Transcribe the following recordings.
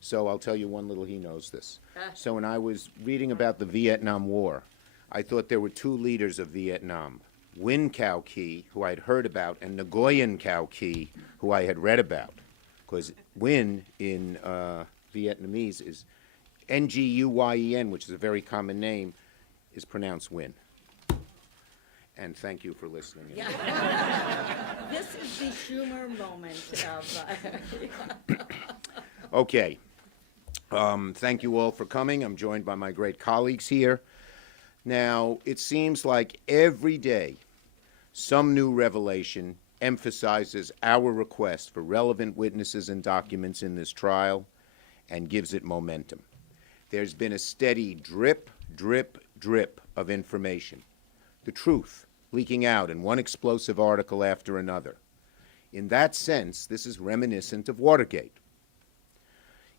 So I'll tell you one little, he knows this. So when I was reading about the Vietnam War, I thought there were two leaders of Vietnam, Nguyen Cao Ky, who I'd heard about, and Nguyen Cao Ky, who I had read about. Because Nguyen in Vietnamese is Nguyen, which is a very common name, is pronounced Nguyen. And thank you for listening. Yeah. This is the Schumer moment of. Okay. Thank you all for coming. I'm joined by my great colleagues here. Now, it seems like every day some new revelation emphasizes our request for relevant witnesses and documents in this trial and gives it momentum. There's been a steady drip, drip, drip of information. The truth leaking out in one explosive article after another. In that sense, this is reminiscent of Watergate.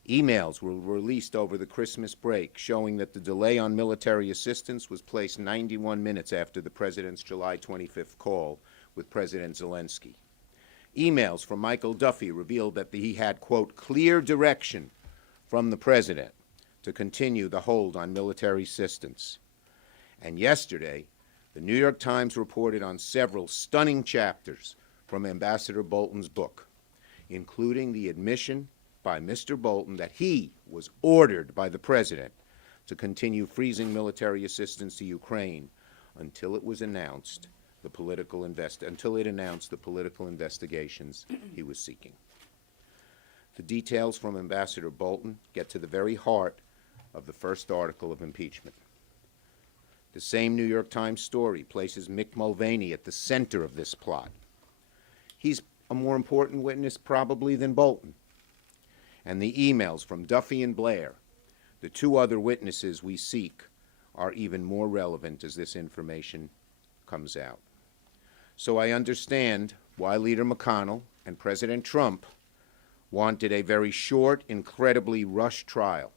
Emails were released over the Christmas break showing that the delay on military assistance was placed 91 minutes after the president's July 25th call with President Zelensky. Emails from Michael Duffy revealed that he had, quote, clear direction from the president to continue the hold on military assistance. And yesterday, the New York Times reported on several stunning chapters from Ambassador Bolton's book, including the admission by Mr. Bolton that he was ordered by the president to continue freezing military assistance to Ukraine until it announced the political investigations he was seeking. The details from Ambassador Bolton get to the very heart of the first article of impeachment. The same New York Times story places Mick Mulvaney at the center of this plot. He's a more important witness probably than Bolton. And the emails from Duffy and Blair, the two other witnesses we seek, are even more relevant as this information comes out. So I understand why Leader McConnell and President Trump wanted a very short, incredibly rushed trial,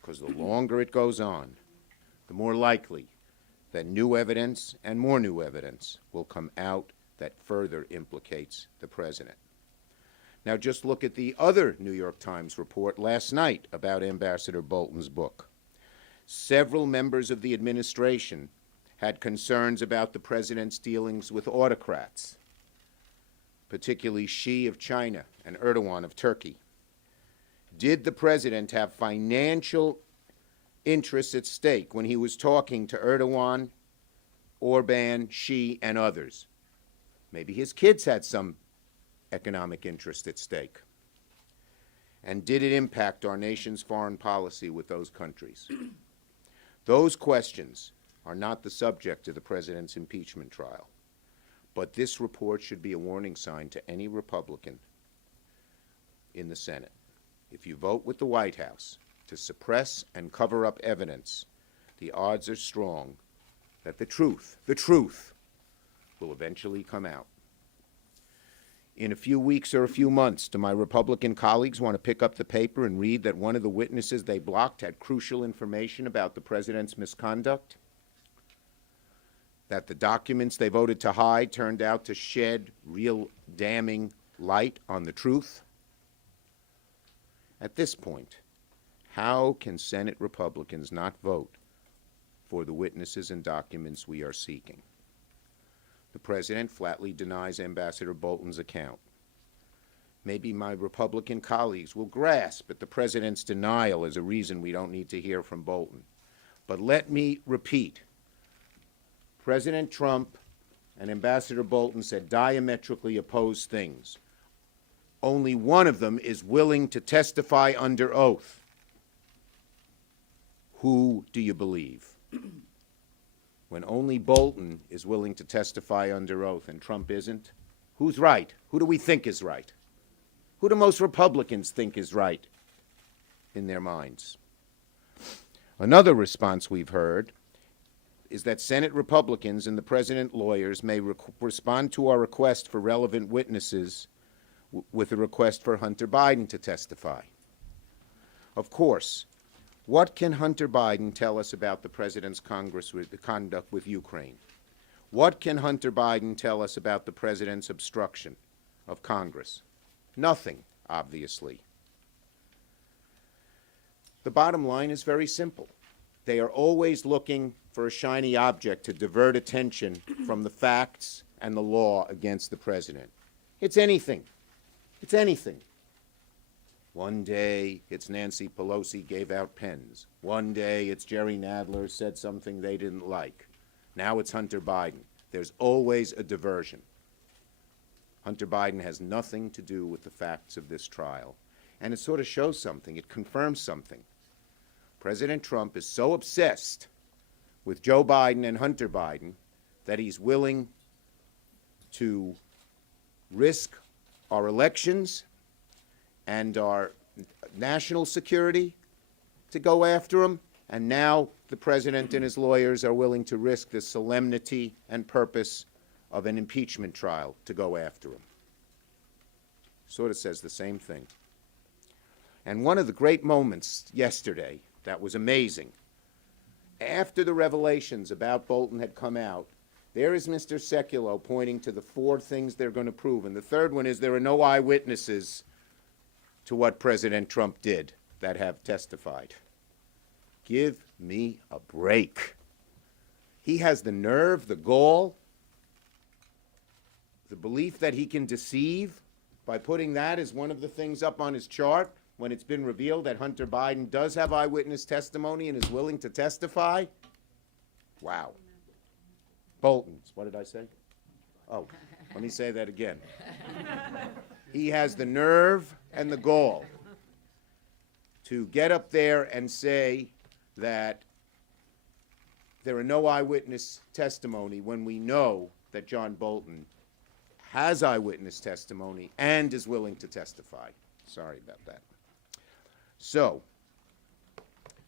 because the longer it goes on, the more likely that new evidence and more new evidence will come out that further implicates the president. Now just look at the other New York Times report last night about Ambassador Bolton's book. Several members of the administration had concerns about the president's dealings with autocrats, particularly Xi of China and Erdogan of Turkey. Did the president have financial interests at stake when he was talking to Erdogan, Orban, Xi, and others? Maybe his kids had some economic interest at stake. And did it impact our nation's foreign policy with those countries? Those questions are not the subject of the president's impeachment trial. But this report should be a warning sign to any Republican in the Senate. If you vote with the White House to suppress and cover up evidence, the odds are strong that the truth will eventually come out. In a few weeks or a few months, do my Republican colleagues want to pick up the paper and read that one of the witnesses they blocked had crucial information about the president's misconduct? That the documents they voted to hide turned out to shed real damning light on the truth? At this point, how can Senate Republicans not vote for the witnesses and documents we are seeking? The president flatly denies Ambassador Bolton's account. Maybe my Republican colleagues will grasp at the president's denial as a reason we don't need to hear from Bolton. But let me repeat, President Trump and Ambassador Bolton said diametrically opposed things. Only one of them is willing to testify under oath. Who do you believe? When only Bolton is willing to testify under oath and Trump isn't, who's right? Who do we think is right? Who do most Republicans think is right in their minds? Another response we've heard is that Senate Republicans and the president lawyers may respond to our request for relevant witnesses with a request for Hunter Biden to testify. Of course, what can Hunter Biden tell us about the president's conduct with Ukraine? What can Hunter Biden tell us about the president's obstruction of Congress? Nothing, obviously. The bottom line is very simple. They are always looking for a shiny object to divert attention from the facts and the law against the president. It's anything. It's anything. One day, it's Nancy Pelosi gave out pens. One day, it's Jerry Nadler said something they didn't like. Now it's Hunter Biden. There's always a diversion. Hunter Biden has nothing to do with the facts of this trial. And it sort of shows something. It confirms something. President Trump is so obsessed with Joe Biden and Hunter Biden that he's willing to risk our elections and our national security to go after him. And now the president and his lawyers are willing to risk the solemnity and purpose of an impeachment trial to go after him. Sort of says the same thing. And one of the great moments yesterday that was amazing, after the revelations about Bolton had come out, there is Mr. Sekulow pointing to the 4 things they're going to prove. And the third one is there are no eyewitnesses to what President Trump did that have testified. Give me a break. He has the nerve, the gall, the belief that he can deceive by putting that as one of the things up on his chart when it's been revealed that Hunter Biden does have eyewitness testimony and is willing to testify. Wow. Bolton's, what did I say? Oh, let me say that again. He has the nerve and the gall to get up there and say that there are no eyewitness testimony when we know that John Bolton has eyewitness testimony and is willing to testify. Sorry about that. So,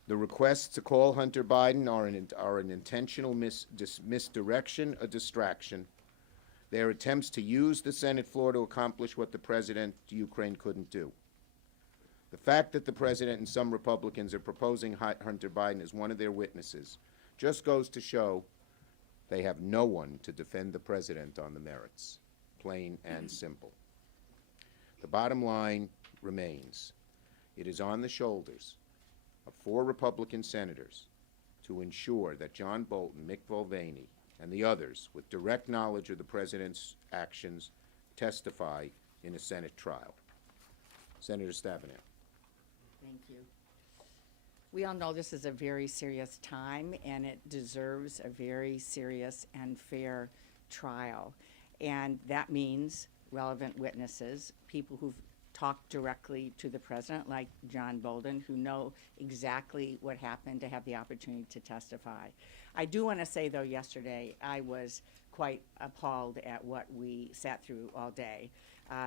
the requests to call Hunter Biden are an intentional misdirection, a distraction. They are attempts to use the Senate floor to accomplish what the president to Ukraine couldn't do. The fact that the president and some Republicans are proposing Hunter Biden as one of their witnesses just goes to show they have no one to defend the president on the merits, plain and simple. The bottom line remains. It is on the shoulders of 4 Republican senators to ensure that John Bolton, Mick Mulvaney, and the others with direct knowledge of the president's actions testify in a Senate trial. Senator Stabenow. Thank you. We all know this is a very serious time, and it deserves a very serious and fair trial. And that means relevant witnesses, people who've talked directly to the president, like John Bolton, who know exactly what happened to have the opportunity to testify. I do want to say, though, yesterday I was quite appalled at what we sat through all day.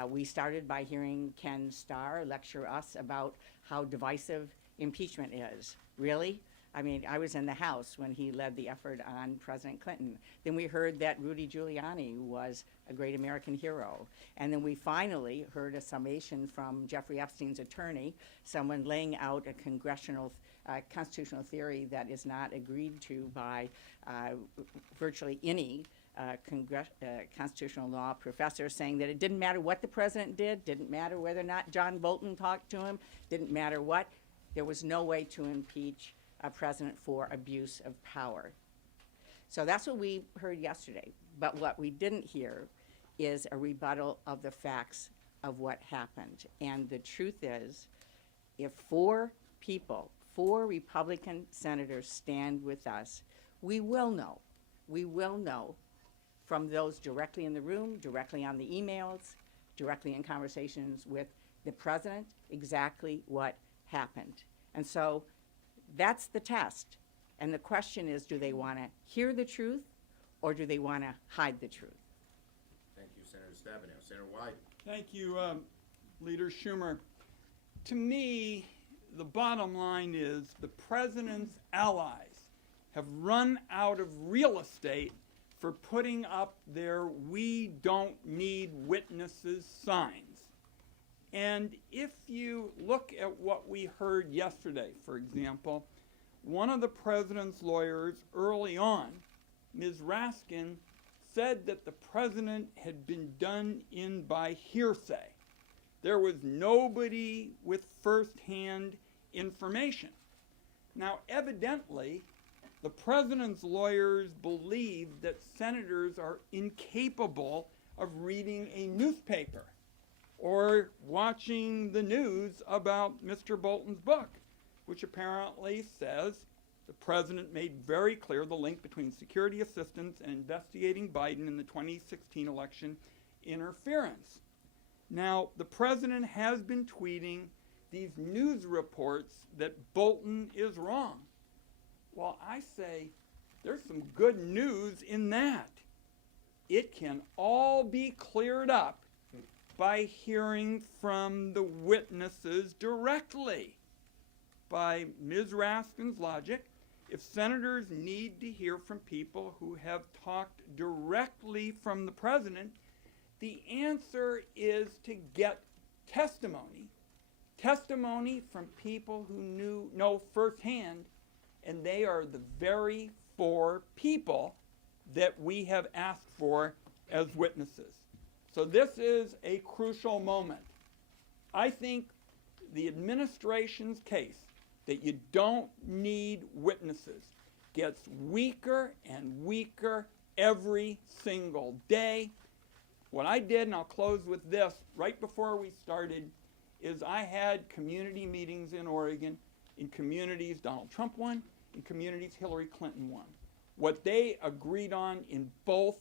We started by hearing Ken Starr lecture us about how divisive impeachment is. Really? I mean, I was in the House when he led the effort on President Clinton. Then we heard that Rudy Giuliani was a great American hero. And then we finally heard a summation from Jeffrey Epstein's attorney, someone laying out a congressional constitutional theory that is not agreed to by virtually any constitutional law professor, saying that it didn't matter what the president did, didn't matter whether or not John Bolton talked to him, didn't matter what, there was no way to impeach a president for abuse of power. So that's what we heard yesterday. But what we didn't hear is a rebuttal of the facts of what happened. And the truth is, if 4 people, 4 Republican senators stand with us, we will know from those directly in the room, directly on the emails, directly in conversations with the president, exactly what happened. And so that's the test. And the question is, do they want to hear the truth or do they want to hide the truth? Thank you, Senator Stabenow. Senator Wyden. Thank you, Leader Schumer. To me, the bottom line is the president's allies have run out of real estate for putting up their "we don't need witnesses" signs. And if you look at what we heard yesterday, for example, one of the president's lawyers early on, Ms. Raskin, said that the president had been done in by hearsay. There was nobody with firsthand information. Now, evidently, the president's lawyers believe that senators are incapable of reading a newspaper or watching the news about Mr. Bolton's book, which apparently says the president made very clear the link between security assistance and investigating Biden in the 2016 election interference. Now, the president has been tweeting these news reports that Bolton is wrong. Well, I say there's some good news in that. It can all be cleared up by hearing from the witnesses directly. By Ms. Raskin's logic, if senators need to hear from people who have talked directly from the president, the answer is to get testimony. Testimony from people who know firsthand, and they are the very 4 people that we have asked for as witnesses. So this is a crucial moment. I think the administration's case that you don't need witnesses gets weaker and weaker every single day. What I did, and I'll close with this, right before we started, is I had community meetings in Oregon, in communities Donald Trump won, in communities Hillary Clinton won. What they agreed on in both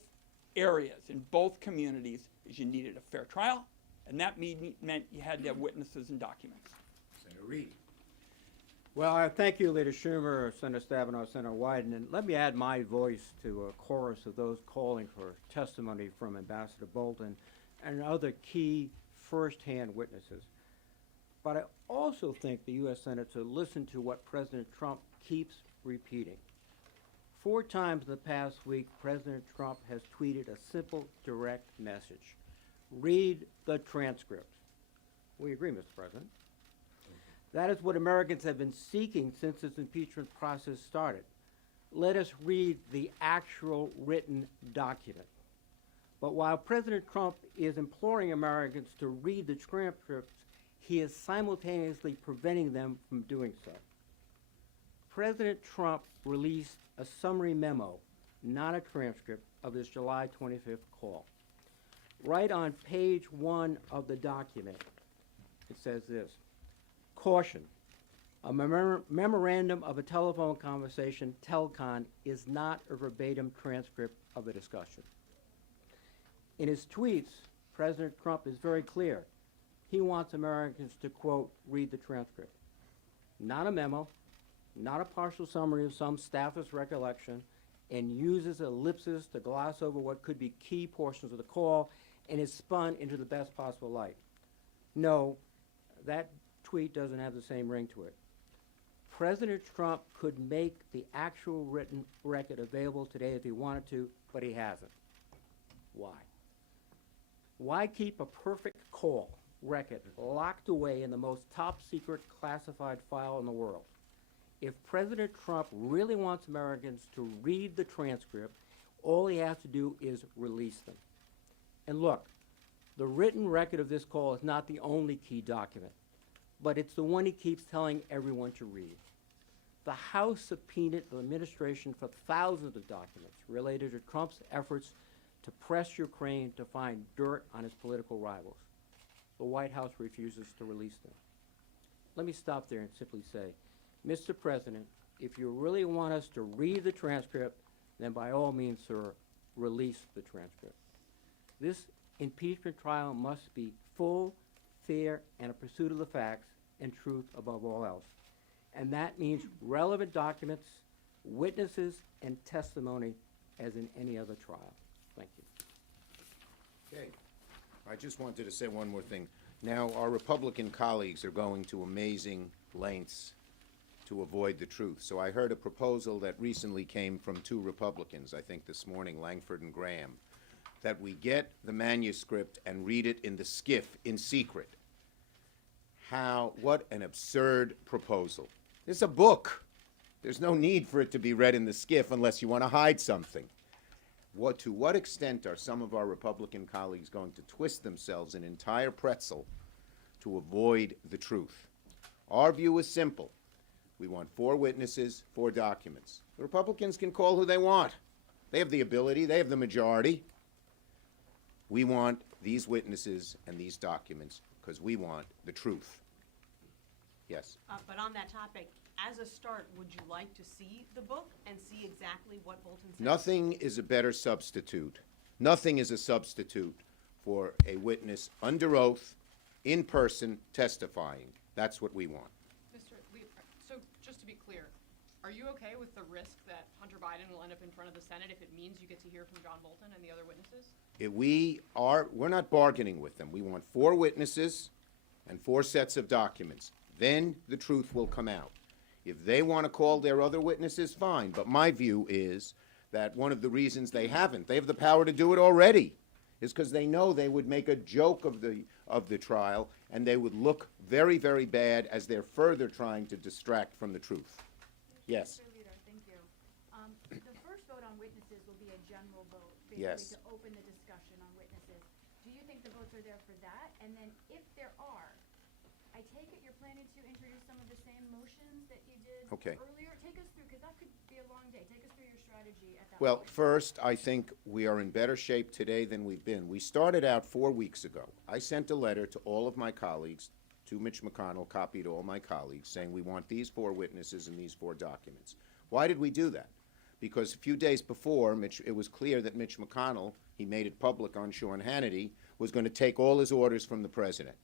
areas, in both communities, is you needed a fair trial, and that meant you had to have witnesses and documents. Senator Reid. Well, I thank you, Leader Schumer, Senator Stabenow, Senator Wyden, and let me add my voice to a chorus of those calling for testimony from Ambassador Bolton and other key first-hand witnesses. But I also think the U.S. Senate should listen to what President Trump keeps repeating. 4 times in the past week, President Trump has tweeted a simple, direct message. Read the transcript. We agree, Mr. President. That is what Americans have been seeking since this impeachment process started. Let us read the actual written document. But while President Trump is imploring Americans to read the transcripts, he is simultaneously preventing them from doing so. President Trump released a summary memo, not a transcript, of his July 25th call. Right on page 1 of the document, it says this: caution, a memorandum of a telephone conversation, telecon, is not a verbatim transcript of a discussion. In his tweets, President Trump is very clear. He wants Americans to, quote, read the transcript. Not a memo, not a partial summary of some staff's recollection, and uses ellipses to gloss over what could be key portions of the call and is spun into the best possible light. No, that tweet doesn't have the same ring to it. President Trump could make the actual written record available today if he wanted to, but he hasn't. Why? Why keep a perfect call record locked away in the most top-secret classified file in the world? If President Trump really wants Americans to read the transcript, all he has to do is release them. And look, the written record of this call is not the only key document, but it's the one he keeps telling everyone to read. The House subpoenaed the administration for thousands of documents related to Trump's efforts to press Ukraine to find dirt on his political rivals. The White House refuses to release them. Let me stop there and simply say, Mr. President, if you really want us to read the transcript, then by all means, sir, release the transcript. This impeachment trial must be full, fair, and a pursuit of the facts and truth above all else. And that means relevant documents, witnesses, and testimony as in any other trial. Thank you. Okay. I just wanted to say one more thing. Now, our Republican colleagues are going to amazing lengths to avoid the truth. So I heard a proposal that recently came from 2 Republicans, I think this morning, Langford and Graham, that we get the manuscript and read it in the SCIF in secret. What an absurd proposal. It's a book. There's no need for it to be read in the SCIF unless you want to hide something. To what extent are some of our Republican colleagues going to twist themselves an entire pretzel to avoid the truth? Our view is simple. We want 4 witnesses, 4 documents. The Republicans can call who they want. They have the ability, they have the majority. We want these witnesses and these documents because we want the truth. Yes. But on that topic, as a start, would you like to see the book and see exactly what Bolton says? Nothing is a better substitute. Nothing is a substitute for a witness under oath, in person, testifying. That's what we want. So just to be clear, are you okay with the risk that Hunter Biden will end up in front of the Senate if it means you get to hear from John Bolton and the other witnesses? We're not bargaining with them. We want 4 witnesses and 4 sets of documents. Then the truth will come out. If they want to call their other witnesses, fine. But my view is that one of the reasons they haven't, they have the power to do it already, is because they know they would make a joke of the trial, and they would look very, very bad as they're further trying to distract from the truth. Yes. Mr. Leader, thank you. The first vote on witnesses will be a general vote, Yes. basically to open the discussion on witnesses. Do you think the votes are there for that? And then if there are, I take it you're planning to introduce some of the same motions that you did Okay. earlier? Take us through, because that could be a long day. Take us through your strategy at that Well, point. first, I think we are in better shape today than we've been. We started out 4 weeks ago. I sent a letter to all of my colleagues, to Mitch McConnell, copied all my colleagues, saying we want these 4 witnesses and these 4 documents. Why did we do that? Because a few days before, it was clear that Mitch McConnell, he made it public on Sean Hannity, was going to take all his orders from the president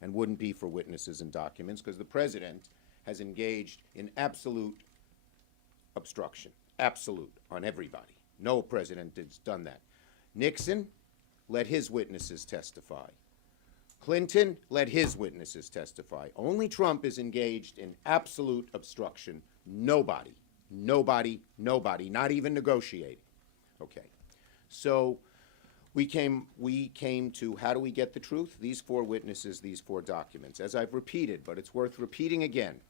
and wouldn't be for witnesses and documents because the president has engaged in absolute obstruction, absolute, on everybody. No president has done that. Nixon let his witnesses testify. Clinton let his witnesses testify. Only Trump is engaged in absolute obstruction. Nobody, not even negotiating. Okay. So we came to how do we get the truth? These 4 witnesses, these 4 documents. As I've repeated, but it's worth repeating again,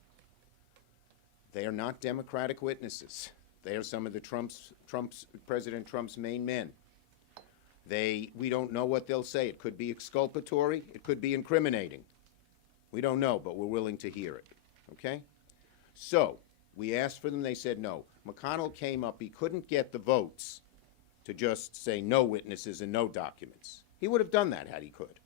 they are not Democratic witnesses. They are some of the President Trump's main men. We don't know what they'll say. It could be exculpatory. It could be incriminating. We don't know, but we're willing to hear it. Okay? So we asked for them. They said no. McConnell came up. He couldn't get the votes to just say no witnesses and no documents. He would have done that had he could.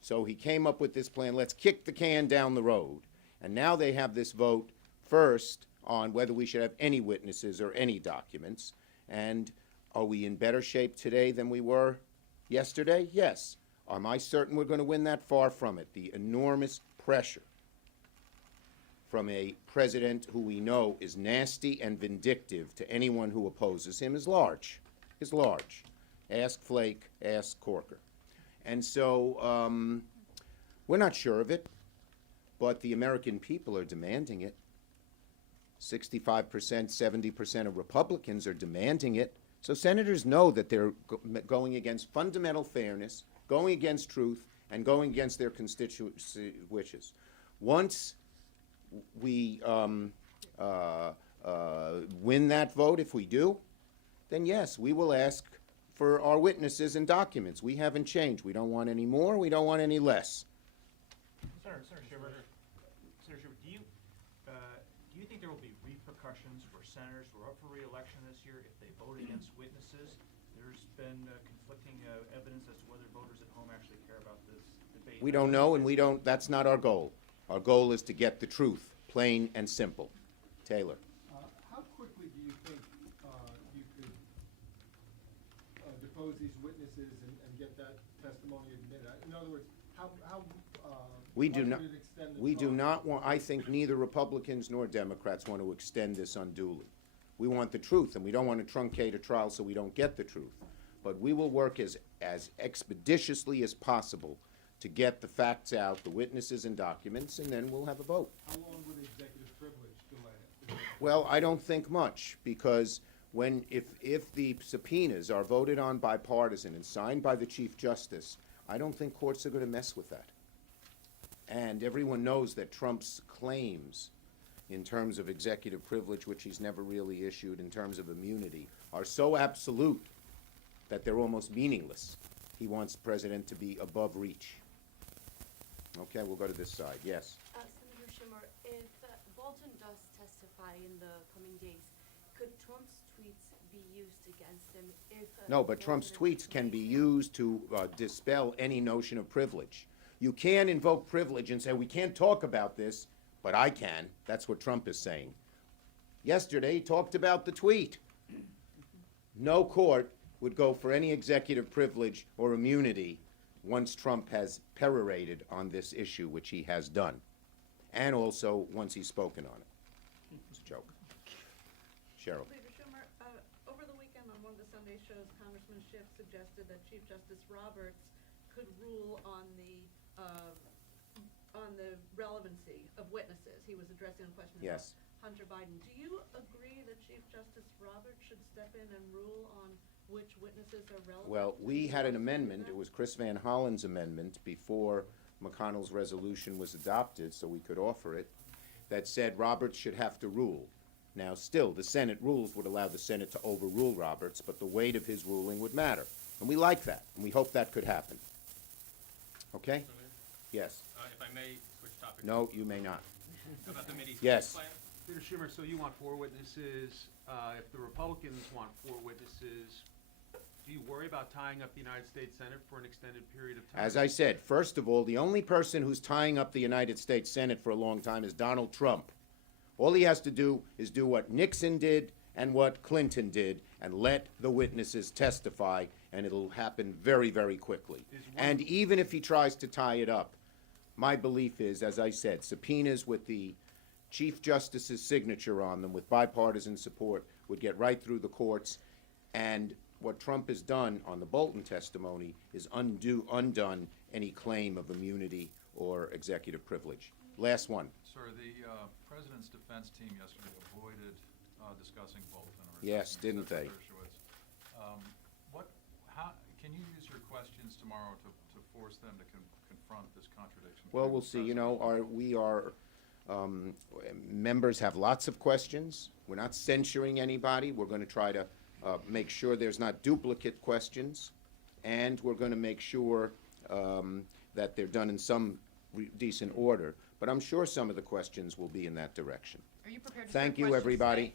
So he came up with this plan. Let's kick the can down the road. And now they have this vote first on whether we should have any witnesses or any documents. And are we in better shape today than we were yesterday? Yes. Am I certain we're going to win that? Far from it. The enormous pressure from a president who we know is nasty and vindictive to anyone who opposes him is large. Ask Flake, ask Corker. And so we're not sure of it, but the American people are demanding it. 65%, 70% of Republicans are demanding it. So senators know that they're going against fundamental fairness, going against truth, and going against their constituency wishes. Once we win that vote, if we do, then yes, we will ask for our witnesses and documents. We haven't changed. We don't want any more. We don't want any less. Senator Schumer, do you think there will be repercussions for senators who are up for re-election this year if they vote against witnesses? There's been conflicting evidence as to whether voters at home actually care about this debate. We don't know, and that's not our goal. Our goal is to get the truth, plain and simple. Taylor. How quickly do you think you could depose these witnesses and get that testimony admitted? In other words, how We do much not. would it extend the We do time? not want. I think neither Republicans nor Democrats want to extend this unduly. We want the truth, and we don't want to truncate a trial so we don't get the truth. But we will work as expeditiously as possible to get the facts out, the witnesses and documents, and then we'll have a vote. How long would executive privilege delay it? Well, I don't think much, because if the subpoenas are voted on bipartisan and signed by the Chief Justice, I don't think courts are going to mess with that. And everyone knows that Trump's claims in terms of executive privilege, which he's never really issued, in terms of immunity, are so absolute that they're almost meaningless. He wants the president to be above reach. Okay, we'll go to this side. Yes. Senator Schumer, does testify in the coming days, could Trump's tweets be used against him if... No, but Trump's tweets can be used to dispel any notion of privilege. You can invoke privilege and say, we can't talk about this, but I can. That's what Trump is saying. Yesterday, he talked about the tweet. No court would go for any executive privilege or immunity once Trump has perorated on this issue, which he has done, and also once he's spoken on it. It's a joke. Cheryl. Leader Schumer, over the weekend on one of the Sunday shows, Congressman Schiff suggested that Chief Justice Roberts could rule on the relevancy of witnesses. He was addressing a question about Yes. Hunter Biden. Do you agree that Chief Justice Roberts should step in and rule on which witnesses are relevant? Well, we to had an the amendment, it was Chris Van Hollen's amendment before McConnell's resolution was adopted, so we could offer it, that said Roberts should have to rule. Now, still, the Senate rules would allow the Senate to overrule Roberts, but the weight of his ruling would matter. And we like that, and we hope that could happen. Okay? Yes. If I may switch topics. No, you may not. About the Mideast Yes. plan? Leader Schumer, so you want 4 witnesses. If the Republicans want 4 witnesses, do you worry about tying up the United States Senate for an extended period of time? As I said, first of all, the only person who's tying up the United States Senate for a long time is Donald Trump. All he has to do is do what Nixon did and what Clinton did and let the witnesses testify, and it'll happen very, very quickly. And even if he tries to tie it up, my belief is, as I said, subpoenas with the Chief Justice's signature on them with bipartisan support would get right through the courts, and what Trump has done on the Bolton testimony is undone any claim of immunity or executive privilege. Last one. Sir, the President's defense team yesterday avoided discussing Bolton. Or Yes, didn't they? Can you use your questions tomorrow to force them to confront this contradiction? Well, we'll see. You know, members have lots of questions. We're not censuring anybody. We're going to try to make sure there's not duplicate questions, and we're going to make sure that they're done in some decent order. But I'm sure some of the questions will be in that direction. Are you prepared to Thank start you, questions everybody. today?